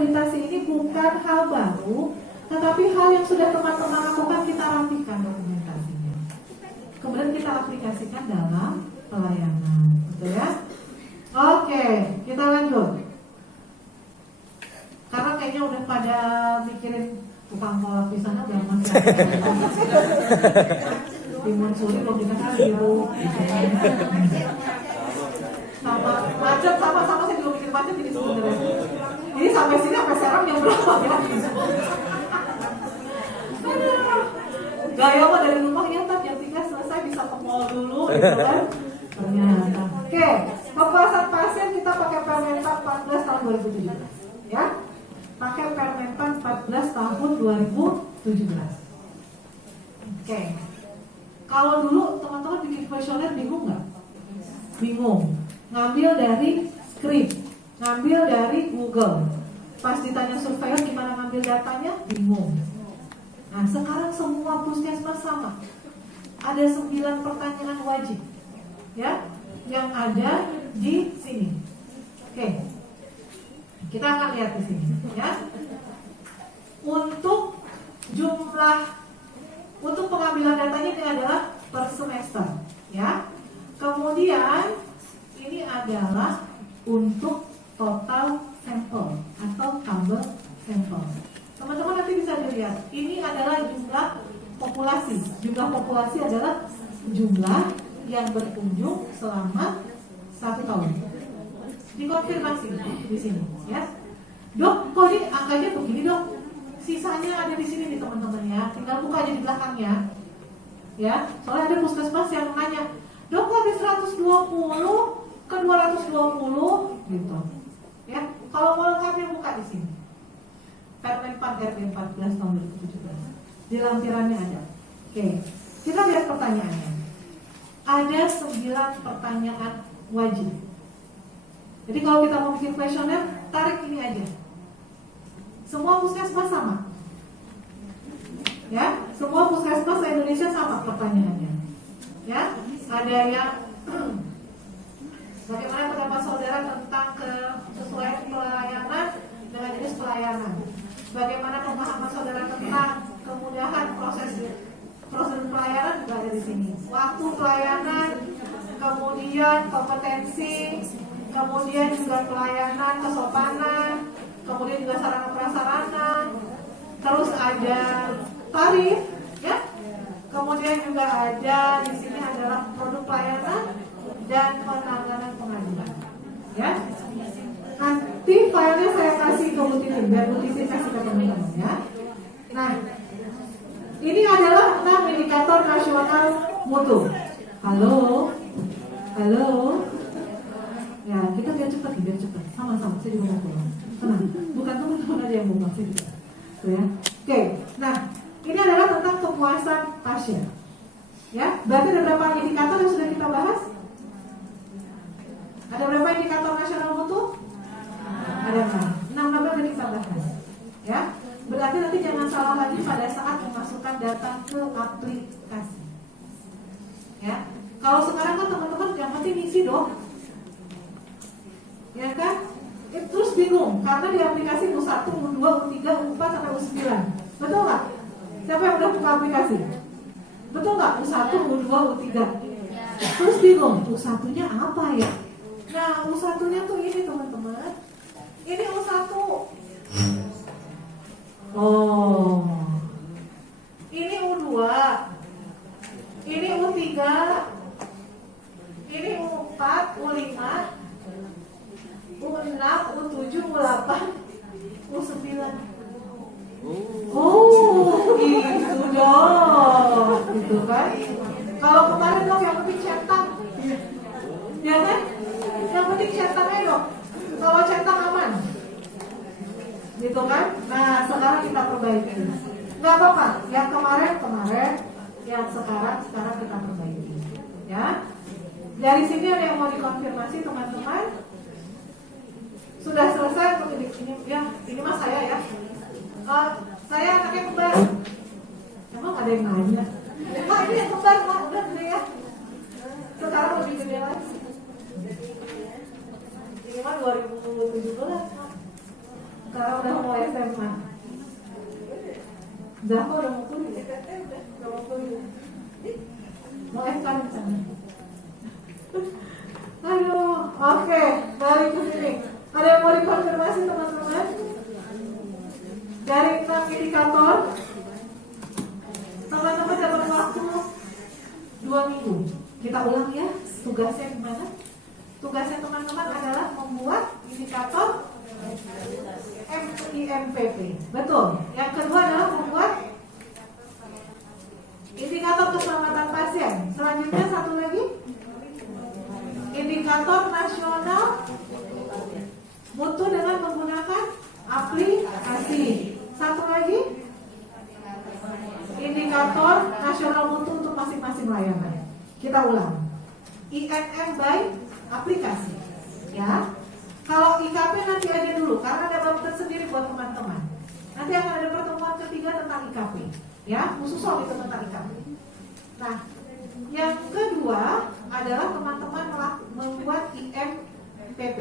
rehabilitasi ini bukan hal baru, tetapi hal yang sudah teman-teman lakukan, kita rapikan dokumentasinya. Kemudian kita aplikasikan dalam pelayanan, betul ya? Oke, kita lanjut. Karena kayaknya udah pada mikirin tukang kolak di sana udah masih timun suri belum dikasih biru. Sama macet, sama-sama saya juga mikir macet ini sebenarnya. Jadi sampai sini sampai Serang yang berapa ya? Gaya mah dari rumah ya tak jam 3 selesai bisa ke mall dulu gitu kan. Ternyata. Oke, pembahasan pasien kita pakai Permentan 14 tahun 2017 ya. Pakai Permentan 14 tahun 2017. Oke. Kalau dulu teman-teman bikin kuesioner bingung nggak? Bingung. Ngambil dari script, ngambil dari Google. Pas ditanya surveyor gimana ngambil datanya, bingung. Nah, sekarang semua puskesmas sama. Ada 9 pertanyaan wajib, ya, yang ada di sini. Oke, kita akan lihat di sini, ya. Untuk pengambilan datanya ini adalah per semester, ya. Kemudian ini adalah untuk total sampel atau tabel sampel. Teman-teman nanti bisa dilihat, ini adalah jumlah populasi. Jumlah populasi adalah jumlah yang berkunjung selama 1 tahun. Dikonfirmasi di sini, ya. Dok, kok ini angkanya begini dok? Sisanya ada di sini nih teman-teman ya. Tinggal buka aja di belakangnya, ya. Soalnya ada puskesmas yang nanya, dok kok ada 120 ke 220 gitu, ya. Kalau mau lengkapnya buka di sini. Permenpan RT 14 tahun 2017. Di lampirannya ada. Oke, kita lihat pertanyaannya. Ada 9 pertanyaan wajib. Jadi kalau kita mau bikin kuesioner, tarik ini aja. Semua puskesmas sama. Ya, semua puskesmas Indonesia sama pertanyaannya. Ya, ada yang bagaimana pendapat saudara tentang kesesuaian pelayanan dengan jenis pelayanan? Bagaimana pemahaman saudara tentang kemudahan prosedur pelayanan juga ada di sini. Waktu pelayanan, kemudian kompetensi, kemudian juga pelayanan kesopanan, kemudian juga sarana prasarana, terus ada tarif, ya. Kemudian juga ada di sini adalah produk pelayanan dan penanganan pengaduan, ya. Nanti filenya saya kasih ke Bu Titin, biar Bu Titin kasih ke teman-teman, ya. Nah, ini adalah 6 indikator nasional mutu. Halo, halo. Ya, kita biar cepat, sama-sama. Saya juga mau pulang. Tenang, bukan teman-teman aja yang mau pulang, saya juga. Tuh ya. Oke, nah ini adalah tentang kepuasan pasien. Ya, berarti ada berapa indikator yang sudah kita bahas? Ada berapa indikator nasional mutu? Ada 6 sudah kita bahas. Ya, berarti nanti jangan salah lagi pada saat memasukkan data ke aplikasi. Ya, kalau sekarang kan teman-teman yang penting isi dong. Ya kan? Terus bingung karena di aplikasi U1, U2, U3, U4 sampai U9. Betul nggak? Siapa yang udah buka aplikasi? Betul nggak? U1, U2, U3. Terus bingung, U1-nya apa ya? Nah, U1-nya tuh ini teman-teman. Ini U1. Oh. Ini U2. Ini U3. Ini U4, U5. U6, U7, U8, U9. Oh, gitu dong. Gitu kan. Kalau kemarin dong yang penting centang. Ya kan? Yang penting centangnya dong. Kalau centang aman. Gitu kan? Nah, sekarang kita perbaiki. Nggak apa-apa. Yang kemarin, yang sekarang kita perbaiki. Ya. Dari sini ada yang mau dikonfirmasi teman-teman? Sudah selesai untuk ini ya, ini mas saya ya. Saya anaknya kembar. Emang ada yang nanya? Pak ini yang kembar, Pak udah gede ya. Sekarang lebih gede lagi. Ini mah 2017 Pak. Sekarang udah mau SMA. Zahra udah mau kuliah. Mau FK di sana. Aduh, oke, balik ke sini. Ada yang mau dikonfirmasi teman-teman? Dari 6 indikator, teman-teman dapat waktu 2 minggu. Kita ulang ya, tugasnya gimana? Tugasnya teman-teman adalah membuat indikator IMPP. Betul. Yang kedua adalah membuat indikator keselamatan pasien. Selanjutnya satu lagi, indikator nasional mutu dengan menggunakan aplikasi. Satu lagi, indikator nasional mutu untuk masing-masing layanan. Kita ulang. INM by aplikasi. Ya. Kalau IKP nanti aja dulu, karena ada bab tersendiri buat teman-teman. Nanti akan ada pertemuan ketiga tentang IKP. Ya, khusus soal itu tentang IKP. Nah, yang kedua adalah teman-teman membuat IMPP,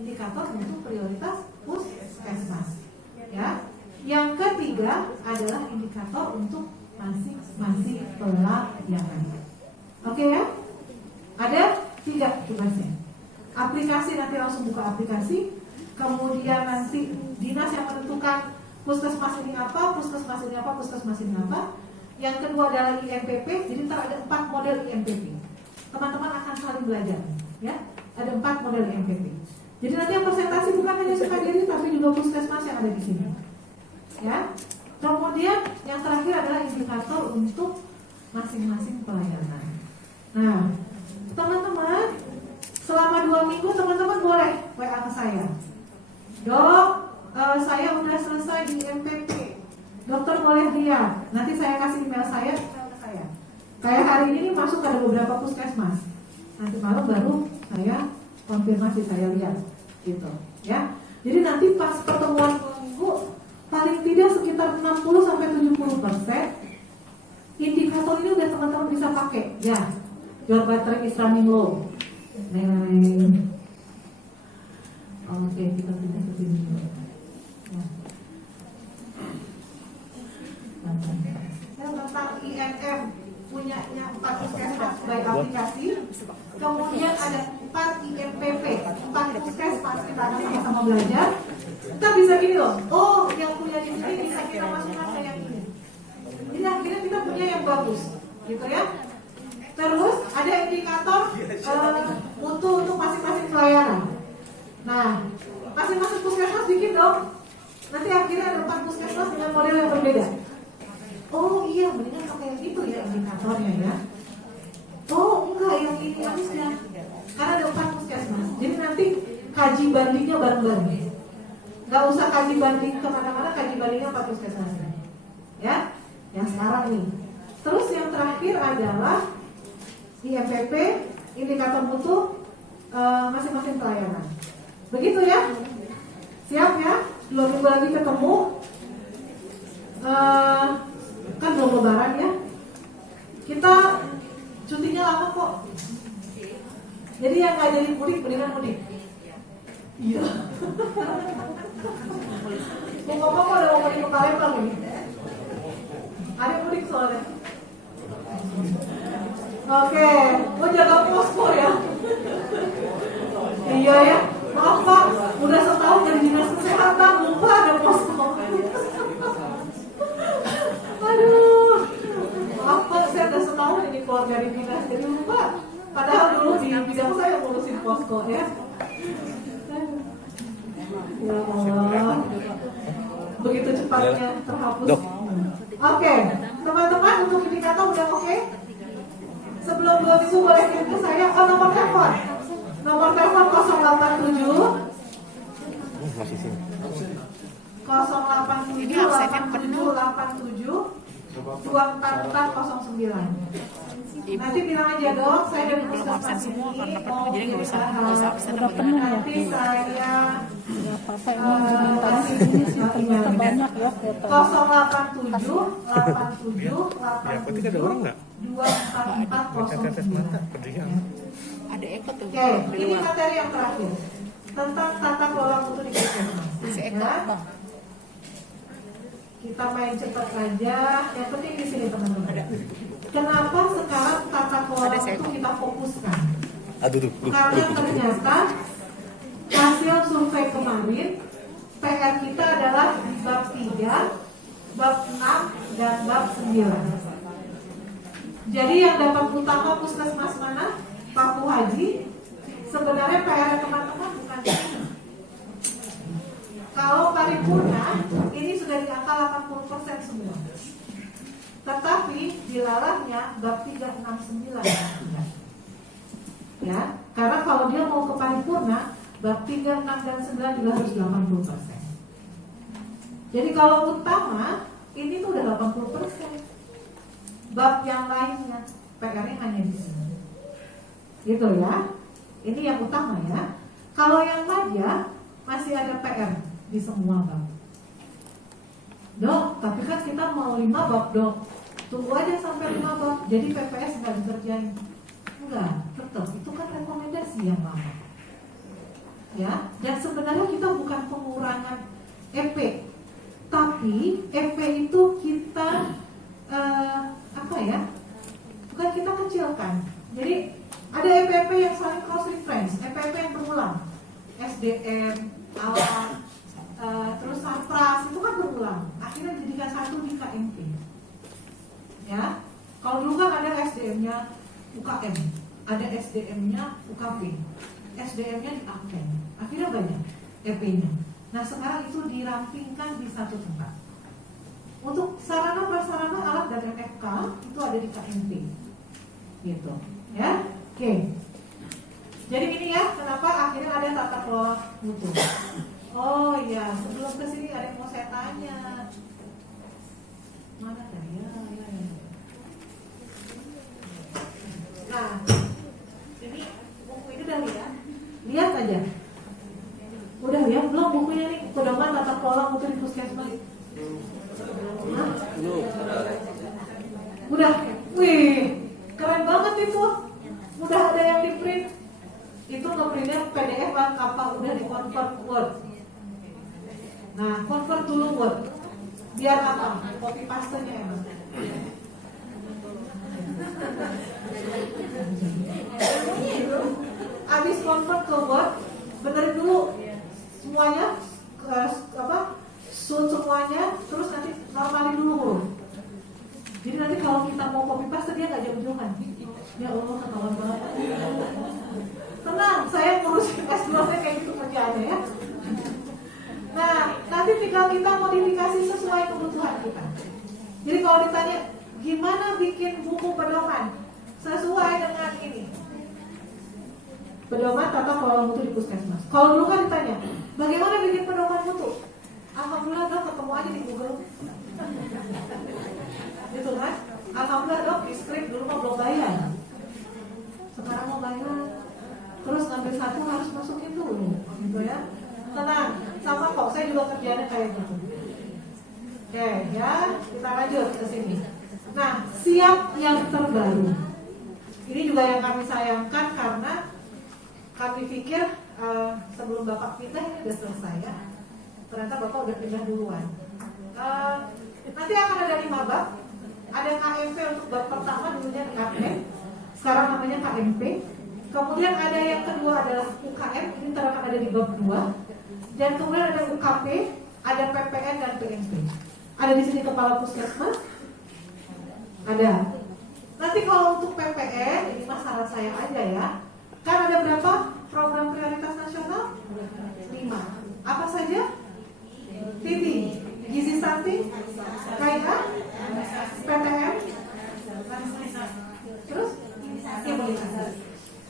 indikator untuk prioritas puskesmas. Ya, yang ketiga adalah indikator untuk masing-masing pelayanan. Oke ya? Ada 3 tugasnya. Aplikasi nanti langsung buka aplikasi, kemudian nanti dinas yang menentukan puskesmas ini apa, puskesmas ini apa, puskesmas ini apa. Yang kedua adalah IMPP, jadi ntar ada 4 model IMPP. Teman-teman akan saling belajar, ya. Ada 4 model IMPP. Jadi nanti yang presentasi bukan hanya Sukadiri, tapi juga puskesmas yang ada di sini, ya. Kemudian yang terakhir adalah indikator untuk masing-masing pelayanan. Nah, teman-teman, selama 2 minggu teman-teman boleh WA ke saya. Dok, saya udah selesai di MPP. Dokter boleh lihat. Nanti saya kasih email saya ke saya. Kayak hari ini masuk ada beberapa puskesmas. Nanti malam baru saya konfirmasi, saya lihat, gitu. Ya. Jadi nanti pas pertemuan 2 minggu, paling tidak sekitar 60-70% indikator ini udah teman-teman bisa pakai. Ya. Your battery is running low. Oke, kita pindah ke sini dulu. Tentang INM punyanya 4 puskesmas by aplikasi. Kemudian ada 4 IMPP, 4 puskesmas, kita akan sama-sama belajar. Kita bisa gini loh. Oh, yang punya di sini bisa kita masukkan ke yang ini. Jadi akhirnya kita punya yang bagus, gitu ya. Terus ada indikator mutu untuk masing-masing pelayanan. Nah, masing-masing puskesmas bikin dong. Nanti akhirnya ada 4 puskesmas dengan model yang berbeda. Oh iya, mendingan pakai yang itu ya indikatornya ya. Oh enggak, yang ini harusnya. Karena ada 4 puskesmas. Jadi nanti kaji bandingnya bareng-bareng. Gak usah kaji banding kemana-mana, kaji bandingnya 4 puskesmas. Ya, yang sekarang nih. Terus yang terakhir adalah IMPP, indikator mutu masing-masing pelayanan. Begitu ya? Siap ya? 2 minggu lagi ketemu. Kan belum lebaran ya. Kita cutinya lama kok. Jadi yang nggak jadi mudik, mendingan mudik. Iya. Mau ngomong kok udah mau mudik ke Palembang nih. Ada mudik soalnya. Oke, mau jaga posko ya. Iya ya. Maaf Pak, udah setahun dari dinas kesehatan lupa ada posko. Aduh, maaf Pak, saya udah setahun ini keluar dari dinas jadi lupa. Padahal dulu di bidang saya ngurusin posko ya. Ya Allah, begitu cepatnya terhapus. Oke, teman-teman untuk indikator udah oke? Sebelum 2 minggu boleh kirim ke saya. Oh, nomor telepon. Nomor telepon 087 masih sini. 087 87 24409. Nanti bilang aja dok, saya dari puskesmas ini mau jadi nggak usah absen. nanti saya kasih emailnya banyak ya. 087 87 ada orang nggak? 24409. Mata pedih. Ada ekot tuh. Oke, ini materi yang terakhir. tentang tata kelola mutu di puskesmas. Seekor Ya. bang. Kita main cepat aja. Yang penting di sini teman-teman. Kenapa sekarang tata kelola mutu kita fokuskan? Aduh, Karena ternyata hasil survei kemarin PR kita adalah di bab 3, bab 6, dan bab 9. Jadi yang dapat utama puskesmas mana? Paku Haji. Sebenarnya PR teman-teman bukan ini. Kalau paripurna ini sudah di angka 80% semua. Tetapi dilalahnya bab 3, 6, 9. Ya, karena kalau dia mau ke paripurna bab 3, 6, dan 9 juga harus 80%. Jadi kalau utama ini tuh udah 80%. Bab yang lainnya PR-nya hanya di sini. Gitu ya. Ini yang utama ya. Kalau yang maja masih ada PR di semua bab. Dok, tapi kan kita mau 5 bab dok. Tunggu aja sampai 5 bab. Jadi PPS nggak dikerjain. Enggak, tetap itu kan rekomendasi yang lama. Ya, dan sebenarnya kita bukan pengurangan EP, tapi EP itu kita apa ya? Bukan kita kecilkan. Jadi ada EP yang saling cross reference, EP yang berulang, SDM, alat, terus Sarpras itu kan berulang. Akhirnya dijadikan satu di KMP. Ya, kalau dulu kan ada SDM-nya UKM, ada SDM-nya UKP, SDM-nya di Apen. Akhirnya banyak EP-nya. Nah sekarang itu dirampingkan di satu tempat. Untuk sarana prasarana alat dan MFK itu ada di KMP, gitu, ya. Oke. Jadi ini ya, kenapa akhirnya ada tata kelola mutu. Oh iya, sebelum kesini ada yang mau saya tanya. Mana tadi ya? Nah, ini buku ini udah lihat? Lihat aja. Udah lihat belum bukunya nih? Pedoman tata kelola mutu di puskesmas. Hah? Udah. Wih, keren banget itu. Udah ada yang di print. Itu ngeprintnya PDF apa udah di convert Word. Nah, convert dulu Word. Biar apa? Copy paste-nya emang. Abis convert ke Word, benerin dulu semuanya, shoot semuanya, terus nanti normalin dulu. Jadi nanti kalau kita mau copy paste dia nggak jauh-jauhan. Ya Allah, ketahuan banget. Tenang, saya ngurusin S2 saya kayak gitu kerjaannya ya. Nah, nanti tinggal kita modifikasi sesuai kebutuhan kita. Jadi kalau ditanya gimana bikin buku pedoman sesuai dengan ini, pedoman tata kelola mutu di puskesmas. Kalau dulu kan ditanya bagaimana bikin pedoman mutu, alhamdulillah dok ketemu aja di Google. Gitu kan? Alhamdulillah dok di script dulu mah belum bayar. Sekarang mau bayar. Terus ngambil satu harus masukin dulu, gitu ya. Tenang, sama kok saya juga kerjanya kayak gitu. Oke, ya kita lanjut ke sini. Nah, siap yang terbaru. Ini juga yang kami sayangkan karena kami pikir sebelum Bapak pindah ini udah selesai ya. Ternyata Bapak udah pindah duluan. Nanti akan ada 5 bab. Ada KMP untuk bab pertama dulunya KP. Sekarang namanya KMP. Kemudian ada yang kedua adalah UKM. Ini akan ada di bab 2. Dan kemudian ada UKP, ada PPN dan PNP. Ada di sini kepala puskesmas. Ada. Nanti kalau untuk PPN, ini mah saran saya aja ya. Kan ada berapa program prioritas nasional? 5. Apa saja? TV, gizi stunting, KIA, PTM, terus imunisasi.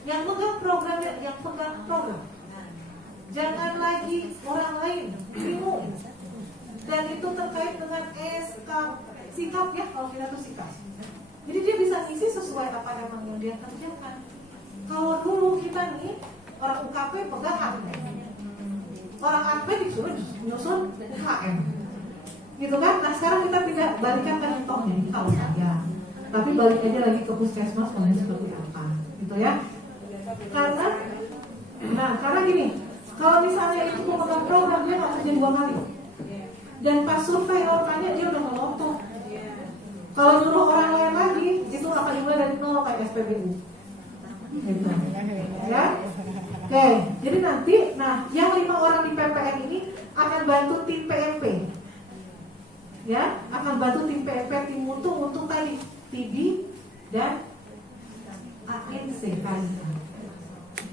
Yang pegang programnya, yang pegang program. Jangan lagi orang lain bingung. Dan itu terkait dengan SK, sikap ya, kalau kita tuh sikap. Jadi dia bisa ngisi sesuai apa yang dia kerjakan. Kalau dulu kita nih orang UKP pegang HP, orang AP disuruh nyusun UKM, gitu kan? Nah sekarang kita pindah balikan ke contohnya nih kalau saya, tapi balik aja lagi ke puskesmas maunya seperti apa, gitu ya? Karena gini, Kalau misalnya itu pemegang program, dia nggak kerja 2 kali. Dan pas survei orangnya dia udah ngelotok. Kalau nyuruh orang lain lagi, itu akan dimulai dari nol kayak SPBU. Gitu. Ya. Oke, jadi nanti, nah yang 5 orang di PPN ini akan bantu tim PMP. Ya, akan bantu tim PMP, tim mutu untuk tadi TB dan ANC kali.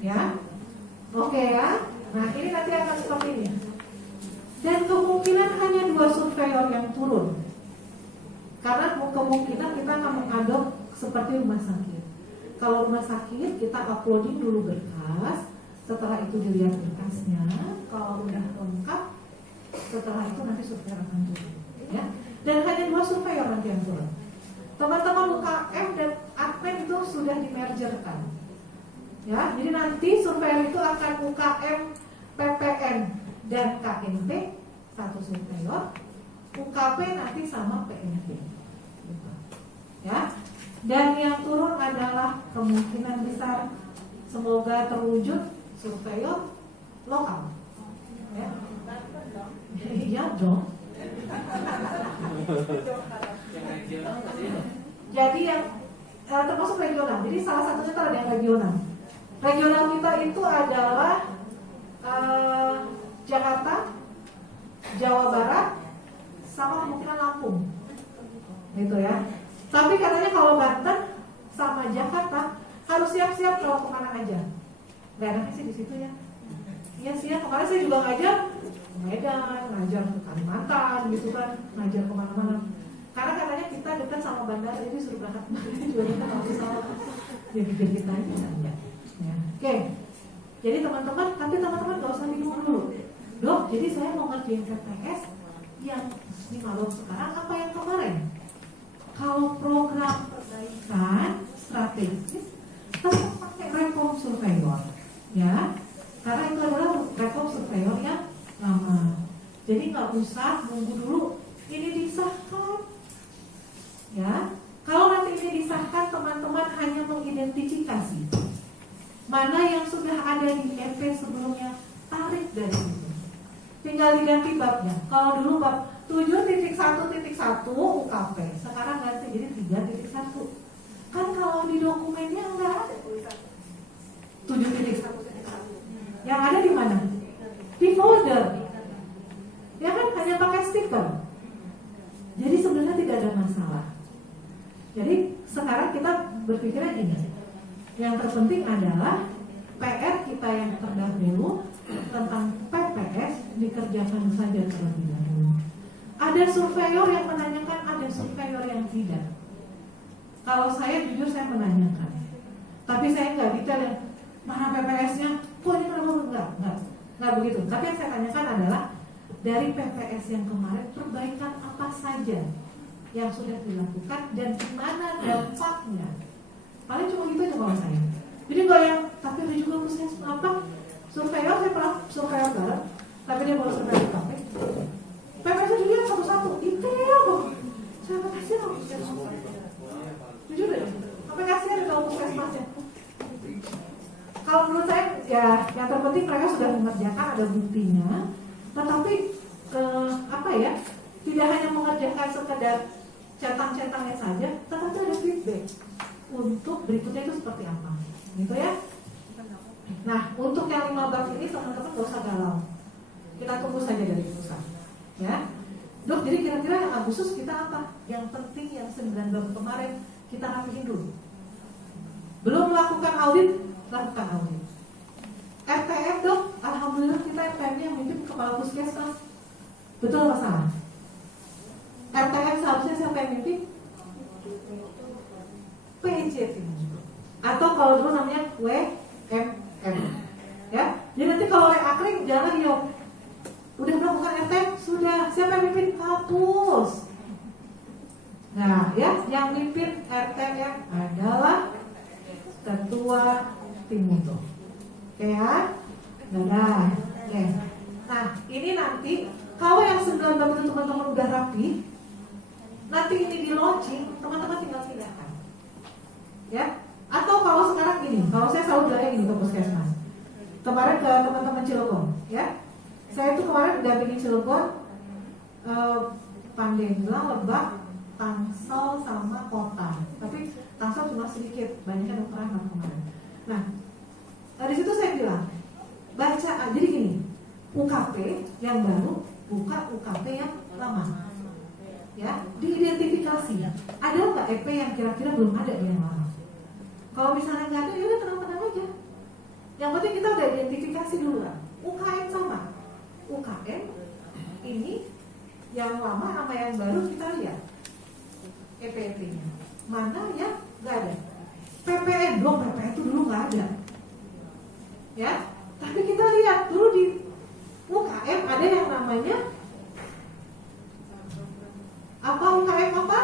Ya. Oke ya. Nah, ini nanti akan seperti ini. Dan kemungkinan hanya 2 surveyor yang turun. Karena kemungkinan kita akan mengadop seperti rumah sakit. Kalau rumah sakit kita uploading dulu berkas, setelah itu dilihat berkasnya, kalau udah lengkap, setelah itu nanti surveyor akan turun. Ya. Dan hanya 2 surveyor nanti yang turun. Teman-teman UKM dan admin itu sudah dimergerkan. Ya, jadi nanti surveyor itu akan UKM, PPN dan KMP satu surveyor, UKP nanti sama PNP. Ya, dan yang turun adalah kemungkinan besar semoga terwujud surveyor lokal. Ya, iya dong. Jadi yang termasuk regional. Jadi salah satunya itu ada yang regional. Regional kita itu adalah Jakarta, Jawa Barat, sama kemungkinan Lampung, gitu ya. Tapi katanya kalau Banten sama Jakarta harus siap-siap kalau kemana aja. Gak enaknya sih di situ ya. Iya sih ya. Kemarin saya juga ngajar Medan, ngajar ke Kalimantan, gitu kan, ngajar kemana-mana. Karena katanya kita dekat sama bandara, jadi suruh berangkat kemarin juga kita nggak bisa. Ya pikir kita aja ya. Oke. Jadi teman-teman, tapi teman-teman nggak usah bingung dulu. Dok, jadi saya mau ngerjain PPS yang 5 tahun sekarang apa yang kemarin? Kalau program perbaikan strategis, tetap pakai rekom surveyor, ya. Karena itu adalah rekom surveyor yang lama. Jadi nggak usah nunggu dulu ini disahkan, ya. Kalau nanti ini disahkan, teman-teman hanya mengidentifikasi mana yang sudah ada di MP sebelumnya, tarik dari itu. Tinggal diganti babnya. Kalau dulu bab 7.1.1 UKP, sekarang ganti jadi 3.1. Kan kalau di dokumennya enggak ada 7.1. Yang ada di mana? Di folder. Ya kan, hanya pakai stiker. Jadi sebenarnya tidak ada masalah. Jadi sekarang kita berpikirnya ini. Yang terpenting adalah PR kita yang terdahulu tentang PPS dikerjakan saja terlebih dahulu. Ada surveyor yang menanyakan, ada surveyor yang tidak. Kalau saya jujur saya menanyakan, tapi saya nggak detail yang mana PPS-nya, kok ini kenapa nggak begitu. Tapi yang saya tanyakan adalah dari PPS yang kemarin perbaikan apa saja yang sudah dilakukan dan gimana dampaknya. Paling cuma gitu aja kalau saya. Jadi nggak yang, tapi ada juga proses apa? Surveyor, saya pernah surveyor bareng, tapi dia baru surveyor di kafe. PPS-nya dilihat satu-satu, detail kok. Saya kasih loh puskesmas. Jujur deh, apa kasihan kalau puskesmasnya. Kalau menurut saya, ya yang terpenting mereka sudah mengerjakan, ada buktinya. Tetapi apa ya? Tidak hanya mengerjakan sekedar centang-centangnya saja, tetapi ada feedback untuk berikutnya itu seperti apa, gitu ya. Nah, untuk yang 5 bab ini teman-teman gak usah galau. Kita tunggu saja dari pusat, ya. Dok, jadi kira-kira yang Agustus kita apa? Yang penting yang 9 bab kemarin kita rapihin dulu. Belum melakukan audit, lakukan audit. RTM dok, alhamdulillah kita RTM-nya yang mimpin kepala puskesmas. Betul apa salah? RTM seharusnya siapa yang mimpin? PJT. Atau kalau dulu namanya WMM. Ya, jadi nanti kalau oleh akring jangan yuk. Udah melakukan RTM, sudah. Siapa yang mimpin? Kapus. Nah, ya, yang mimpin RTM adalah ketua tim itu. Oke ya? Nah, oke. Nah, ini nanti kalau yang 9 bab itu teman-teman udah rapi, nanti ini di launching, teman-teman tinggal pindahkan. Ya? Atau kalau sekarang gini, kalau saya selalu bilang gini ke puskesmas. Kemarin ke teman-teman Cilokong, ya. Saya itu kemarin udah bikin Cilegon, Pandeglang, Lebak, Tangsel sama Kota. Tapi Tangsel cuma sedikit, banyaknya dokter anak kemarin. Nah, dari situ saya bilang, baca, jadi gini, UKP yang baru buka UKP yang lama. Ya, diidentifikasi. Ada nggak EP yang kira-kira belum ada yang lama? Kalau misalnya nggak ada, ya udah tenang-tenang aja. Yang penting kita udah identifikasi dulu kan. UKM sama. UKM ini yang lama sama yang baru kita lihat EP-nya. Mana yang nggak ada? PPN dong, PPN itu dulu nggak ada. Ya, tapi kita lihat dulu di UKM ada yang namanya apa? UKM apa?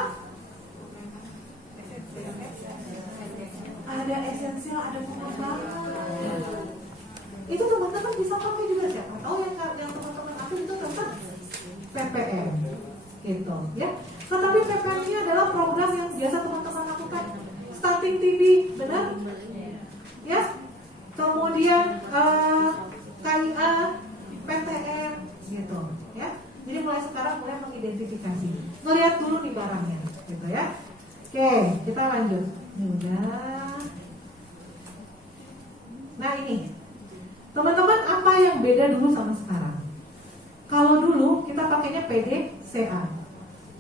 Ada esensial, ada pengembangan. Itu teman-teman bisa pakai juga, siapa tahu yang teman-teman aku itu tentang PPM gitu ya. Tetapi PPM ini adalah program yang biasa teman-teman lakukan. Stunting TB, benar? Ya. Kemudian KIA, PTM gitu ya. Jadi mulai sekarang mulai mengidentifikasi, melihat dulu nih barangnya gitu ya. Oke, kita lanjut. Udah. Nah ini teman-teman, apa yang beda dulu sama sekarang? Kalau dulu kita pakainya PDCA,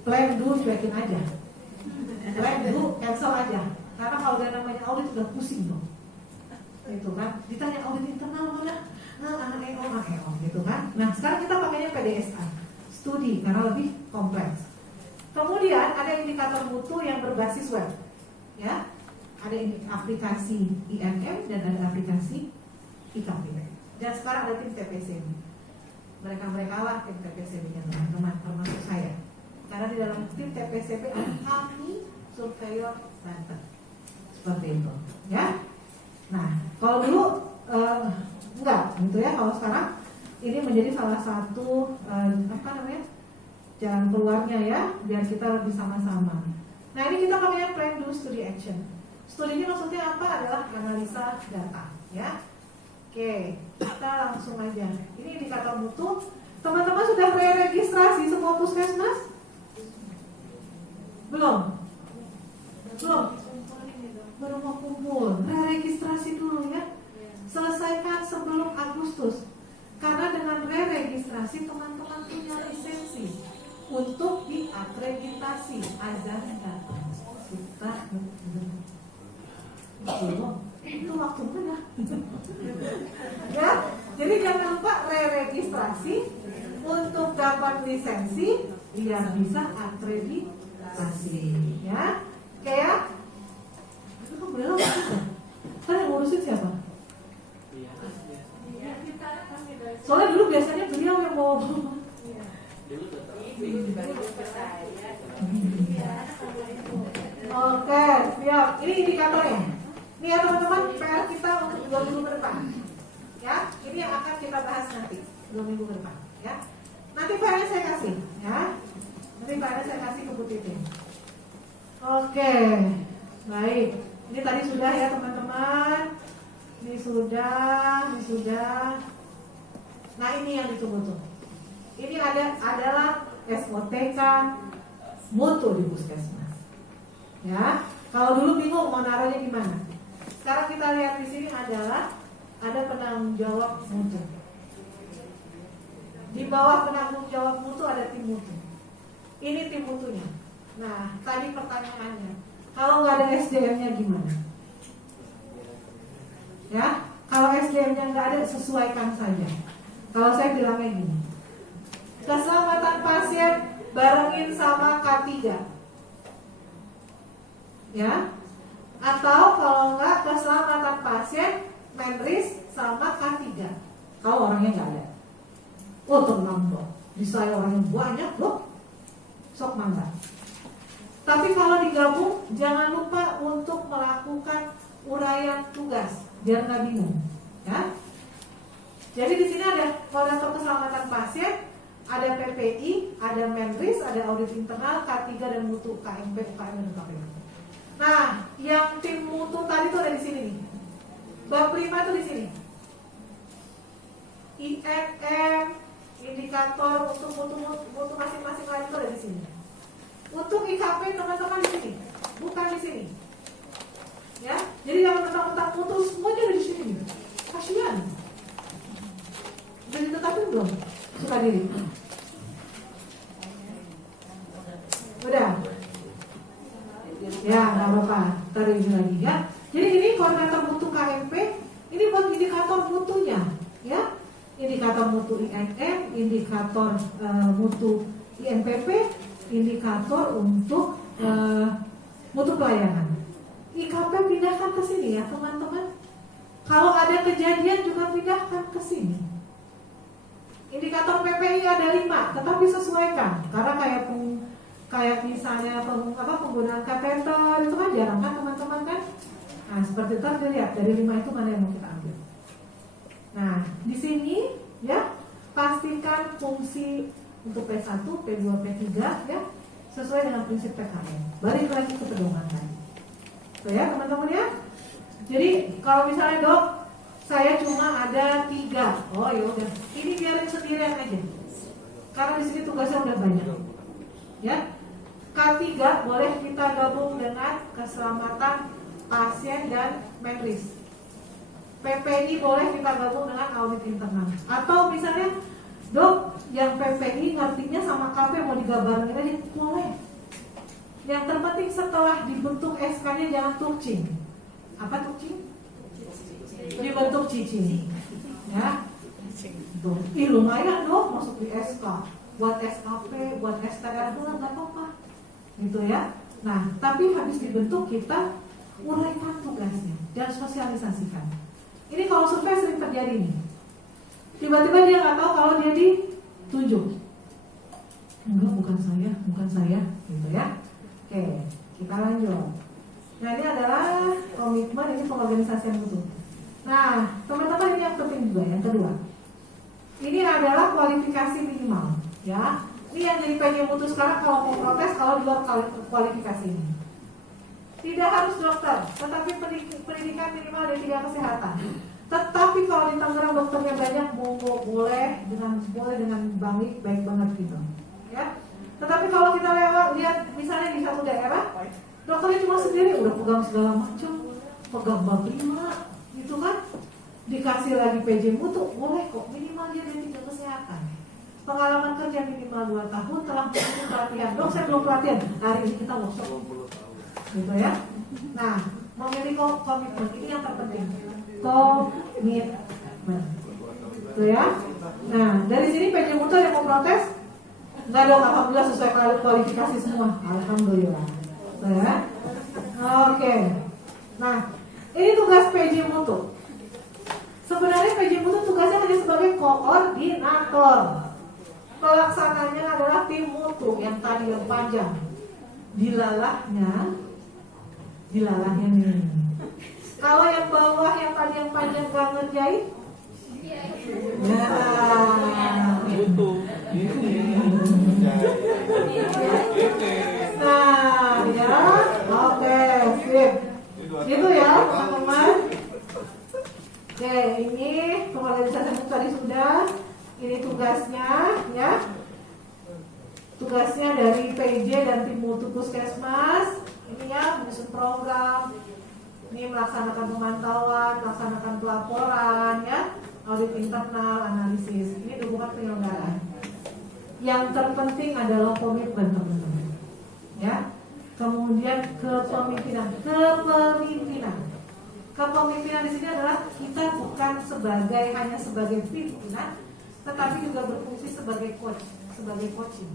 plan, do, cuekin aja. Plan, do, cancel aja. Karena kalau udah namanya audit udah pusing dong. Itu kan, ditanya audit internal mana? AEO gitu kan. Nah sekarang kita pakainya PDSA, studi, karena lebih kompleks. Kemudian ada indikator mutu yang berbasis web, ya. Ada aplikasi INM dan ada aplikasi IKP. Dan sekarang ada tim TPCB. Mereka lah tim TPCB-nya teman-teman, termasuk saya. Karena di dalam tim TPCB ada kami surveyor Banten. Seperti itu, ya. Nah, kalau dulu enggak, gitu ya. Kalau sekarang ini menjadi salah satu jalan keluarnya ya, biar kita lebih sama-sama. Nah, ini kita namanya plan, do, study, action. Studi ini maksudnya apa? Adalah analisa data, ya. Oke, kita langsung aja. Ini indikator mutu. Teman-teman sudah pre-registrasi semua puskesmas? Belum? Baru mau kumpul. Pre-registrasi dulu ya. Selesaikan sebelum Agustus. Karena dengan pre-registrasi teman-teman punya lisensi untuk diakreditasi azan data. Kita itu waktu mana? Ya, jadi jangan lupa re-registrasi untuk dapat lisensi biar bisa akreditasi, ya. Oke ya? Itu kok belum? Kan yang ngurusin siapa? Soalnya dulu biasanya beliau yang mau. Oke, siap. Ini indikatornya. Ini ya teman-teman, PR kita untuk 2 minggu ke depan. Ya, ini yang akan kita bahas nanti 2 minggu ke depan. Ya, nanti PR-nya saya kasih. Ya, nanti PR-nya saya kasih ke Bu Titin. Oke, baik. Ini tadi sudah ya teman-teman. Ini sudah. Nah ini yang ditunggu-tunggu. Ini adalah SOTK mutu di puskesmas. Ya, kalau dulu bingung mau naruhnya di mana. Sekarang kita lihat di sini adalah ada penanggung jawab mutu. Di bawah penanggung jawab mutu ada tim mutu. Ini tim mutunya. Nah, tadi pertanyaannya, kalau nggak ada SDM-nya gimana? Ya, kalau SDM-nya nggak ada, sesuaikan saja. Kalau saya bilangnya gini, keselamatan pasien barengin sama K3. Ya, atau kalau nggak keselamatan pasien Menris sama K3. Kalau orangnya nggak ada, oh tenang dong, di saya orangnya banyak loh, sok mangga. Tapi kalau digabung, jangan lupa untuk melakukan uraian tugas biar nggak bingung, ya. Jadi di sini ada koordinator keselamatan pasien, ada PPI, ada Menris, ada audit internal, K3 dan mutu, KMP, UKM dan KPM. Nah, yang tim mutu tadi tuh ada di sini nih. Bab 5 tuh di sini. INM, indikator untuk mutu masing-masing lain itu ada di sini. Untuk IKP teman-teman di sini, bukan di sini. Ya, jadi yang tentang mutu semuanya ada di sini. Kasihan. Udah ditetapin belum? Suka diri. Udah. Ya, nggak apa-apa. Taruh ini lagi ya. Jadi ini koordinator mutu KMP, ini buat indikator mutunya, ya. Indikator mutu INM, indikator mutu INPP, indikator untuk mutu pelayanan. IKP pindahkan ke sini ya, teman-teman. Kalau ada kejadian juga pindahkan ke sini. Indikator PPI ada 5, tetapi sesuaikan. Karena kayak misalnya penggunaan kateter itu kan jarang kan teman-teman kan. Nah seperti itu dilihat dari 5 itu mana yang mau kita ambil. Nah di sini ya pastikan fungsi untuk P1, P2, P3 ya sesuai dengan prinsip PKM. Balik lagi ke pedoman tadi. Tuh ya teman-teman ya. Jadi kalau misalnya dok saya cuma ada 3, oh ya udah ini biarin sendirian aja. Karena di sini tugasnya udah banyak. Ya. K3 boleh kita gabung dengan keselamatan pasien dan medris. PPI boleh kita gabung dengan audit internal. Atau misalnya, dok, yang PPI ngertinya sama KP mau digambarin aja, boleh. Yang terpenting setelah dibentuk SK-nya jangan tukcing. Apa tukcing? Dibentuk cicing. Ya. Tuh. Ih lumayan dok masuk di SK. Buat SKP, buat STR itu nggak apa-apa, gitu ya. Nah, tapi habis dibentuk kita uraikan tugasnya dan sosialisasikan. Ini kalau survei sering terjadi nih. Tiba-tiba dia nggak tahu kalau dia ditunjuk. Enggak, bukan saya, gitu ya. Oke, kita lanjut. Nah, ini adalah komitmen, ini pengorganisasian mutu. Nah, teman-teman ini yang penting juga, yang kedua. Ini adalah kualifikasi minimal. Ya, ini yang jadi PJ mutu sekarang kalau mau protes kalau di luar kualifikasi ini. Tidak harus dokter, tetapi pendidikan minimal D3 kesehatan. Tetapi kalau di Tangerang dokternya banyak, boleh dengan baik banget gitu. Ya. Tetapi kalau kita lihat misalnya di satu daerah, dokternya cuma sendiri udah pegang segala macam, pegang bab 5, gitu kan? Dikasih lagi PJ mutu, boleh kok minimal dia D3 kesehatan. Pengalaman kerja minimal 2 tahun telah mengikuti pelatihan. Dok, saya belum pelatihan. Hari ini kita workshop. Gitu ya. Nah, memiliki komitmen ini yang terpenting. Komitmen. Gitu ya. Nah, dari sini PJ mutu yang mau protes? Enggak dong, alhamdulillah sesuai kualifikasi semua. Alhamdulillah. Gitu ya. Oke. Nah, ini tugas PJ mutu. Sebenarnya PJ mutu tugasnya hanya sebagai koordinator. Pelaksananya adalah tim mutu yang tadi yang panjang. Dilalahnya nih. Kalau yang bawah yang tadi yang panjang gak ngerjain? Nah, ya, oke, sip. Gitu ya, teman-teman. Oke, ini pengorganisasian tadi sudah. Ini tugasnya, ya. Tugasnya dari PJ dan tim mutu puskesmas. Ini ya, menyusun program. Ini melaksanakan pemantauan, melaksanakan pelaporan, ya. Audit internal, analisis. Ini dukungan penyelenggaraan. Yang terpenting adalah komitmen, teman-teman. Ya. Kemudian kepemimpinan. Kepemimpinan di sini adalah kita bukan hanya sebagai pimpinan, tetapi juga berfungsi sebagai coach, sebagai coaching.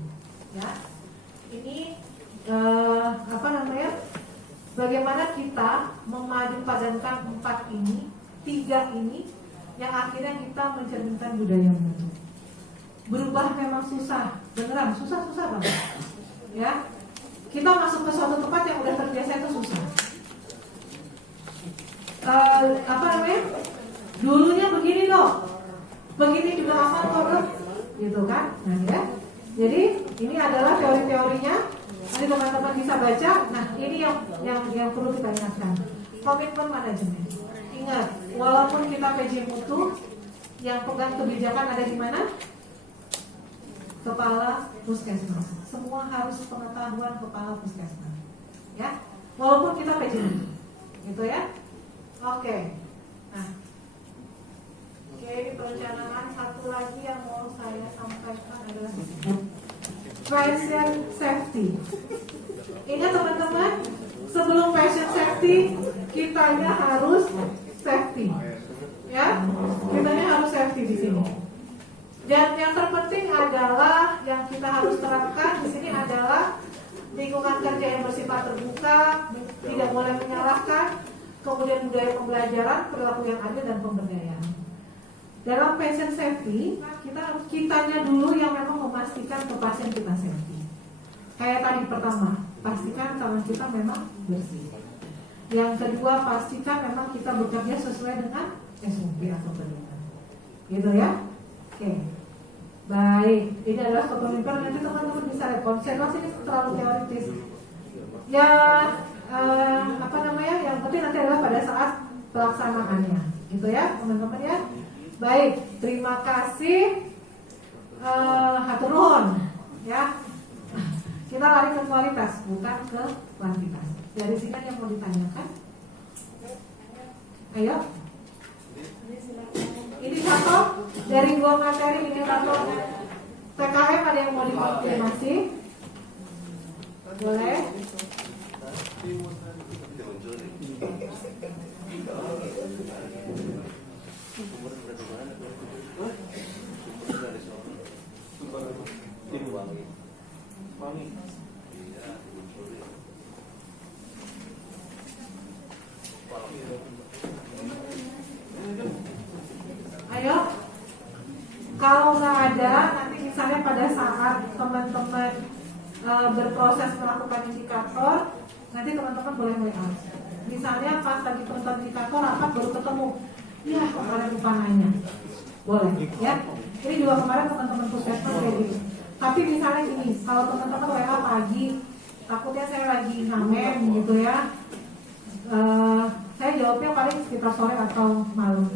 Ya, ini bagaimana kita memadupadankan 4 ini, 3 ini, yang akhirnya kita mencerminkan budaya mutu. Berubah memang susah, beneran susah banget. Ya, kita masuk ke suatu tempat yang udah terbiasa itu susah. Dulunya begini dong, begini juga aman kok dok, gitu kan? Nah ya, jadi ini adalah teori-teorinya. Nanti teman-teman bisa baca. Nah ini yang perlu kita ingatkan, komitmen manajemen. Ingat, walaupun kita PJ mutu, yang pegang kebijakan ada di mana? Kepala puskesmas. Semua harus pengetahuan kepala puskesmas. Ya, walaupun kita PJ, gitu ya. Oke. Nah, ini perencanaan. Satu lagi yang mau saya sampaikan adalah passion safety. Ingat teman-teman, sebelum passion safety, kitanya harus safety. Ya, kitanya harus safety di sini. Dan yang terpenting adalah yang kita harus terapkan di sini adalah lingkungan kerja yang bersifat terbuka, tidak boleh menyalahkan, kemudian budaya pembelajaran, perilaku yang adil dan pemberdayaan. Dalam passion safety, kita harus kitanya dulu yang memang memastikan ke pasien kita safety. Kayak tadi pertama, pastikan tangan kita memang bersih. Yang kedua, pastikan memang kita bekerja sesuai dengan SOP atau pedoman. Gitu ya? Oke. Baik, ini adalah kepemimpinan. Nanti teman-teman bisa lihat konsentrasi ini terlalu teoritis. Ya, yang penting nanti adalah pada saat pelaksanaannya, gitu ya, teman-teman ya. Baik, terima kasih. Hatur nuhun, ya. Kita lari ke kualitas, bukan ke kuantitas. Dari sini yang mau ditanyakan? Ayo. Ini contoh dari 2 materi ini contoh TKM, ada yang mau dikonfirmasi? Boleh? Ayo, kalau nggak ada, nanti misalnya pada saat teman-teman berproses melakukan indikator, nanti teman-teman boleh WA. Misalnya pas lagi penonton indikator rapat baru ketemu, ya kemarin lupa nanya, boleh ya. Ini juga kemarin teman-teman puskesmas kayak gitu. Tapi misalnya gini, kalau teman-teman WA pagi, takutnya saya lagi ngamen gitu ya, saya jawabnya paling sekitar sore atau malam.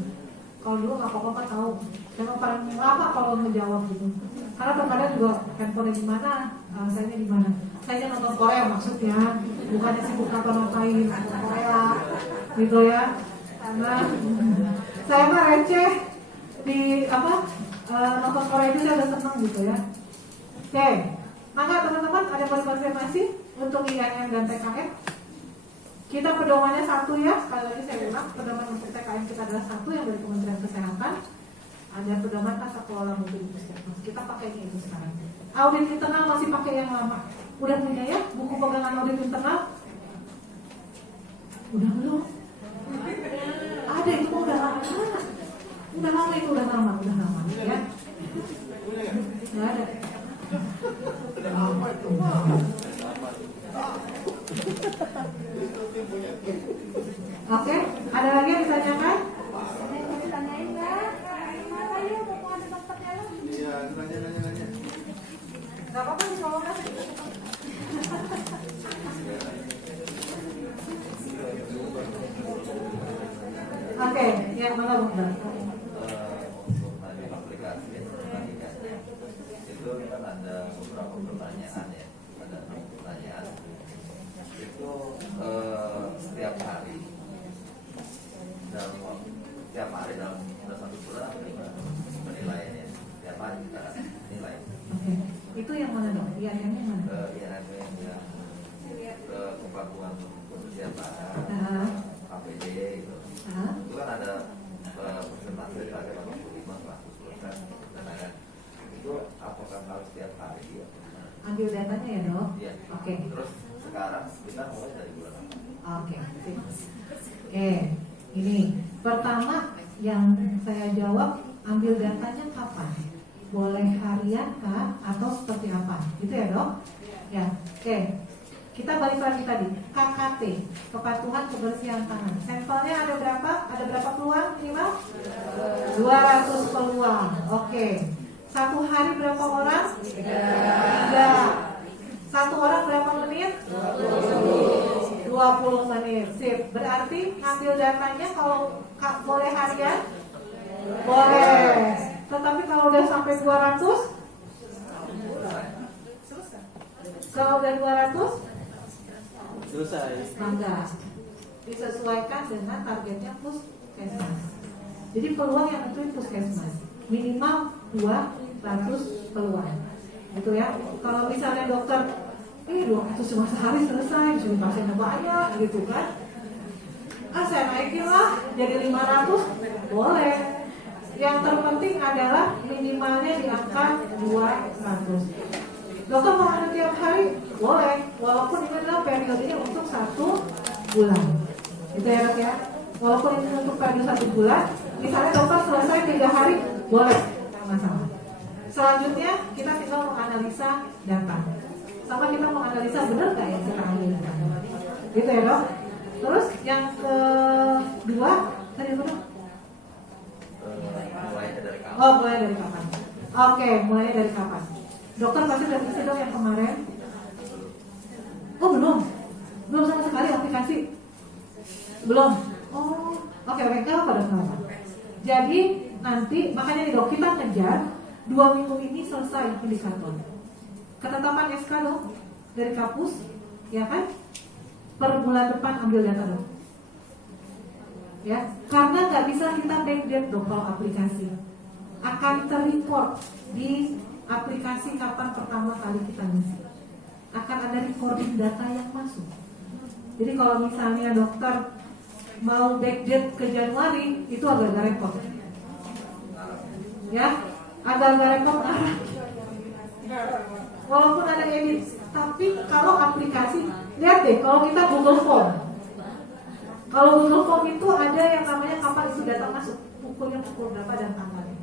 Kalau dulu nggak apa-apa tahu, memang paling lama kalau menjawab gitu. Karena terkadang juga handphone di mana, saya di mana. Saya nonton Korea maksudnya, bukannya sibuk ngapain Korea, gitu ya. Karena saya mah receh di nonton Korea itu saya udah seneng gitu ya. Oke, maka teman-teman ada konfirmasi untuk IAM dan TKM. Kita pedomannya satu ya, sekali lagi saya ulang, pedoman untuk TKM kita adalah satu yang dari Kementerian Kesehatan. Ada pedoman tata kelola mutu di puskesmas. Kita pakainya itu sekarang. Audit internal masih pakai yang lama. Udah punya ya buku pegangan audit internal? Udah belum? Ada itu udah lama. Udah lama itu udah lama ya. Nggak ada. Oke, ada lagi yang ditanyakan? Ditanyain nggak? Kenapa yuk mau ada dokternya lo? Iya, nanya. Gak apa-apa sih kalau nggak. Oke, ya mana Bu? Untuk tadi aplikasi itu kan ada beberapa pertanyaan ya, ada 6 pertanyaan. Itu setiap hari dalam satu bulan penilaiannya setiap hari kita nilai. Oke, itu yang mana dong? Yang mana? Yang kepatuhan kesehatan, APD itu. Itu kan ada persentase ada 85%, dan ada itu apakah harus setiap hari ya? Ambil datanya ya dok? Iya. Oke. Terus sekarang kita mulai dari bulan apa? Oke. Ini pertama yang saya jawab, ambil datanya kapan? Boleh harian kah atau seperti apa? Gitu ya dok? Ya. Oke. Kita balik lagi tadi, KKT, kepatuhan kebersihan tangan. Sampelnya ada berapa? Ada berapa peluang minimal? 200 peluang. Oke. Satu hari berapa orang? 3. Satu orang berapa menit? 20 menit. Sip. Berarti ngambil datanya kalau boleh harian Boleh. Tetapi kalau udah sampai 200, kalau udah 200, Selesai. enggak. Disesuaikan dengan targetnya puskesmas. Jadi peluang yang nentuin puskesmas minimal 200 peluang, gitu ya. Kalau misalnya dokter, 200 cuma sehari selesai, cuma pasiennya banyak, gitu kan? Saya naikin lah jadi 500, boleh. Yang terpenting adalah minimalnya di angka 200. Dokter mau ada tiap hari, boleh, walaupun ini adalah periodenya untuk 1 bulan. Gitu ya dok ya. Walaupun ini untuk periode 1 bulan, misalnya dokter selesai 3 hari, boleh, nggak masalah. Selanjutnya kita tinggal menganalisa data. Sama kita menganalisa benar nggak yang kita ambil data. Gitu ya dok. Terus yang kedua, tadi apa dok? Mulainya dari kapan? Oh, mulai dari kapan? Oke, mulainya dari kapan? Dokter pasti udah isi dong yang kemarin. Oh belum, belum sama sekali aplikasi. Belum. Oh, oke, nggak apa dok. Jadi nanti makanya nih dok, kita kejar 2 minggu ini selesai indikator. Ketetapan SK dok dari Kapus, ya kan? Per bulan depan ambil data dok. Ya, karena nggak bisa kita backdate dok kalau aplikasi. Akan terreport di aplikasi kapan pertama kali kita ngisi. Akan ada recording data yang masuk. Jadi kalau misalnya dokter mau backdate ke Januari, itu agak-agak repot. Ya, agak-agak repot. Walaupun ada edit, tapi kalau aplikasi, lihat deh, kalau kita Google Form. Kalau Google Form itu ada yang namanya kapan itu data masuk, pukul berapa dan tanggalnya.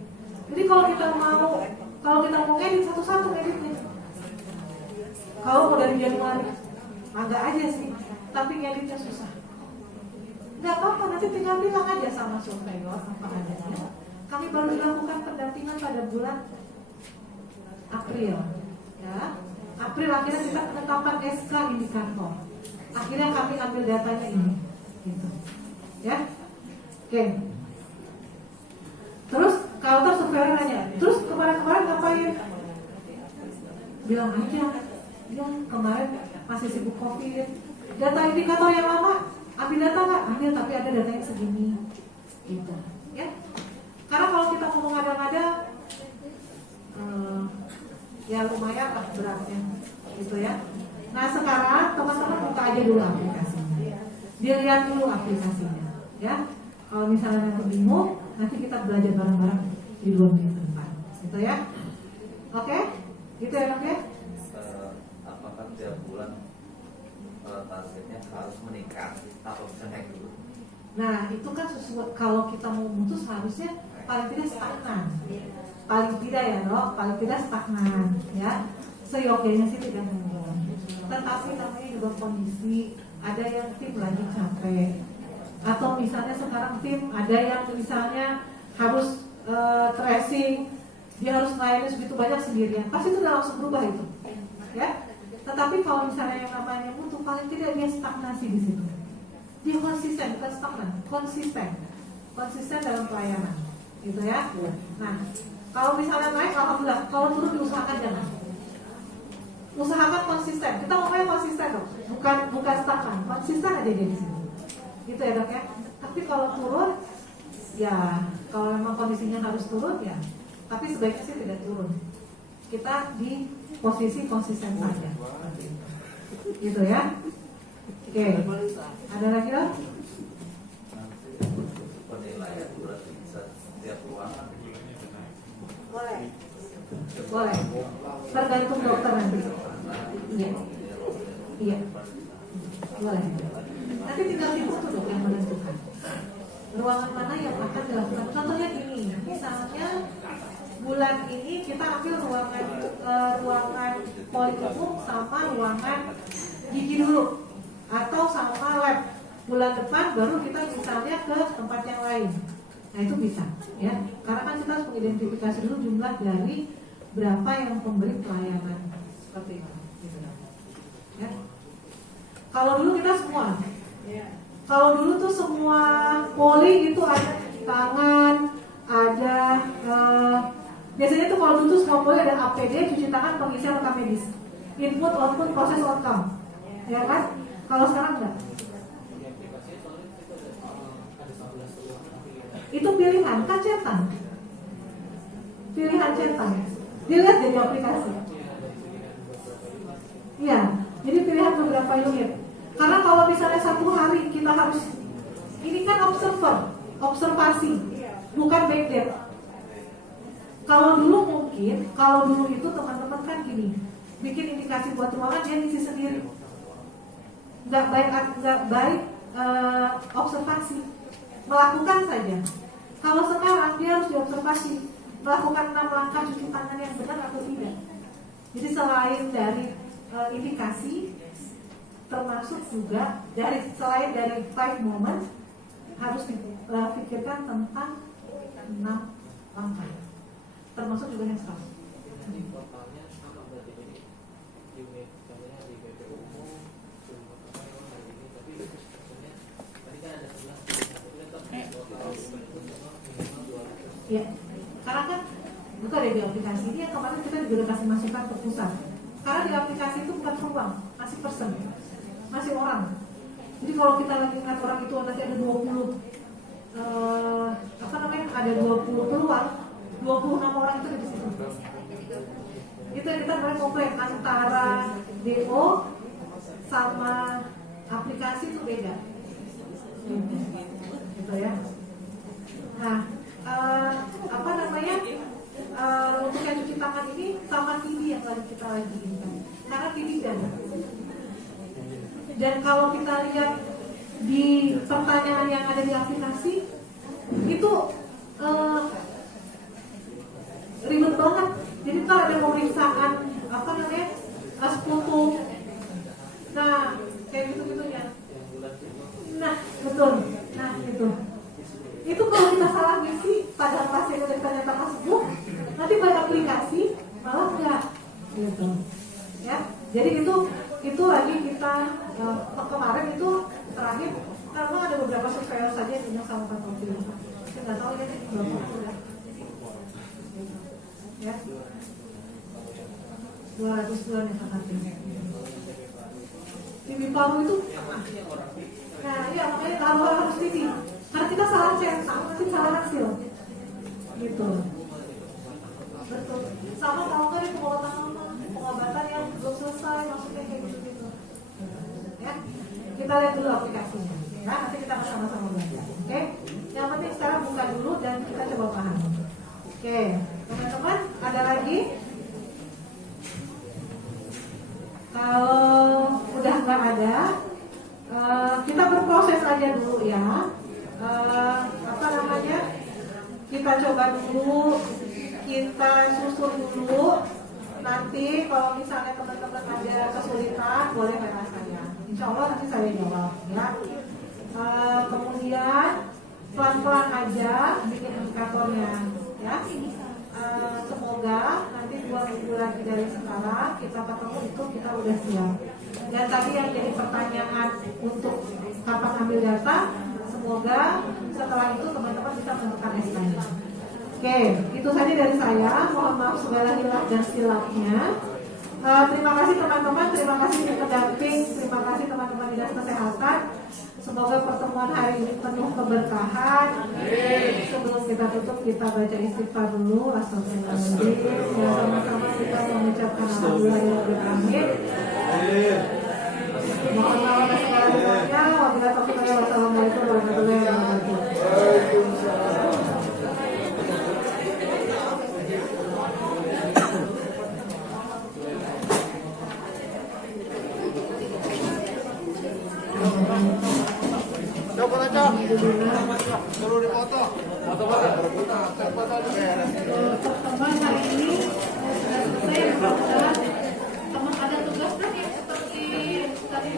Jadi kalau kita mau edit satu-satu editnya. Kalau mau dari Januari, agak aja sih, tapi editnya susah. Nggak apa-apa, nanti tinggal bilang aja sama surveyor apa adanya. Kami baru dilakukan pendampingan pada bulan April, ya. April akhirnya kita penetapan SK indikator. Akhirnya kami ambil datanya ini, gitu, ya. Oke. Terus kalau surveyor nanya, terus kemarin ngapain? Bilang aja, ya kemarin masih sibuk COVID. Data indikator yang lama, ambil data nggak? Ambil, tapi ada datanya segini, gitu, ya. Karena kalau kita ngomong ada-ada, ya lumayan lah beratnya, gitu ya. Nah sekarang teman-teman buka aja dulu aplikasinya, dilihat dulu aplikasinya, ya. Kalau misalnya nanti bingung, nanti kita belajar bareng-bareng di 2 minggu ke depan, gitu ya. Oke, gitu ya dok ya. Apakah tiap bulan targetnya harus meningkat atau bisa naik dulu? Nah itu kan sesuatu, kalau kita mau mutus harusnya paling tidak stagnan, paling tidak ya dok, paling tidak stagnan, ya. Seyogyanya sih tidak menurun, tetapi namanya juga kondisi, ada yang tim lagi capek, atau misalnya sekarang tim ada yang misalnya harus tracing, dia harus melayani segitu banyak sendirian, pasti itu udah langsung berubah itu, ya. Tetapi kalau misalnya yang namanya mutu, paling tidak dia stagnasi di situ. Dia konsisten, bukan stagnan, konsisten dalam pelayanan, gitu ya. Nah, kalau misalnya naik, alhamdulillah. Kalau turun diusahakan jangan. Usahakan konsisten. Kita ngomongnya konsisten dok, bukan stagnan, konsisten aja dia di sini, gitu ya dok ya. Tapi kalau turun, ya kalau memang kondisinya harus turun ya, tapi sebaiknya sih tidak turun. Kita di posisi konsisten saja, gitu ya. Oke, ada lagi dok? Penilaian durasi bisa setiap ruangan. Boleh, tergantung dokter nanti. Iya, boleh. Nanti tinggal di foto dok yang menentukan ruangan mana yang akan dilakukan. Contohnya gini, misalnya bulan ini kita ambil ruangan poli umum sama ruangan gigi dulu, atau sama lab. Bulan depan baru kita misalnya ke tempat yang lain. Nah itu bisa, ya. Karena kan kita harus mengidentifikasi dulu jumlah dari berapa yang pemberi pelayanan seperti itu, gitu. Ya. Kalau dulu kita semua, kalau dulu tuh semua poli itu ada tangan, ada biasanya tuh kalau dulu semua boleh ada APD, cuci tangan, pengisian rekam medis, input, output, proses, outcome, ya kan? Kalau sekarang enggak. Itu pilihan kan cetak. Pilihan cetak. Dilihat dari aplikasi. Iya, jadi pilihan beberapa unit. Karena kalau misalnya satu hari kita harus, ini kan observasi, bukan backdate. Kalau dulu itu teman-teman kan gini, bikin indikasi buat ruangan dia ngisi sendiri, nggak baik observasi, melakukan saja. Kalau sekarang dia harus diobservasi, melakukan 6 langkah cuci tangan yang benar atau tidak. Jadi selain dari indikasi, termasuk juga selain dari 5 moment, harus dipikirkan tentang 6 langkah, termasuk juga yang salah. Totalnya sama berarti ini unit contohnya di BP umum hari ini, tapi maksudnya tadi kan ada 11 Ya, karena kan bukan ada di aplikasi ini yang kemarin kita juga kasih masukan ke pusat. Karena di aplikasi itu bukan peluang, masih person, masih orang. Jadi kalau kita lagi ingat orang itu nanti ada 20 ada 20 peluang, 26 orang itu di situ. Itu yang kita mulai komplain, antara DO sama aplikasi itu beda. Gitu ya. Nah, untuk yang cuci tangan ini sama TB yang kita lagi ini. Karena TB ada. Dan kalau kita lihat di pertanyaan yang ada di aplikasi itu ribet banget. Jadi kalau ada pemeriksaan sekutu, nah kayak gitu-gitunya. Nah betul, nah itu kalau kita salah ngisi pada pasien udah ternyata masuk, nanti pada aplikasi malah enggak, gitu. Ya, jadi itu lagi kita kemarin itu terakhir, karena ada beberapa surveyor saja yang punya sama Pak. Saya nggak tahu ini berapa ya. Ya, 200 yang kakaknya. TV Palu itu, nah iya makanya kalau harus TV, karena kita salah cetak, nanti salah hasil, gitu. Betul. Sama kalau nggak di pengobatan yang belum selesai, maksudnya kayak gitu. Ya, kita lihat dulu aplikasinya. Ya, nanti kita sama-sama belajar. Oke? Yang penting sekarang buka dulu dan kita coba paham. Oke, teman-teman, ada lagi? Kalau udah nggak ada, kita berproses aja dulu ya. Kita coba dulu, kita susun dulu. Nanti kalau misalnya teman-teman ada kesulitan, boleh WA saya. Insya Allah nanti saya jawab ya. Kemudian pelan-pelan aja bikin indikatornya ya. Semoga nanti 2 minggu lagi dari sekarang kita ketemu itu kita udah siap. Dan tadi yang jadi pertanyaan untuk kapan ambil data, semoga setelah itu teman-teman bisa menentukan SK-nya. Oke, itu saja dari saya. Mohon maaf segala hilaf dan silapnya. Terima kasih teman-teman, terima kasih tim pendamping, terima kasih teman-teman dinas kesehatan. Semoga pertemuan hari ini penuh keberkahan. Sebelum kita tutup, kita baca istighfar dulu. Astagfirullahaladzim. Ya, sama-sama kita mengucapkan alhamdulillahirobbilalamin. Mohon maaf atas segala hilafnya. Wabillahi taufiq wal hidayah. Wassalamualaikum warahmatullahi wabarakatuh. Pertemuan hari ini selesai. Teman ada tugas kan yang seperti tadi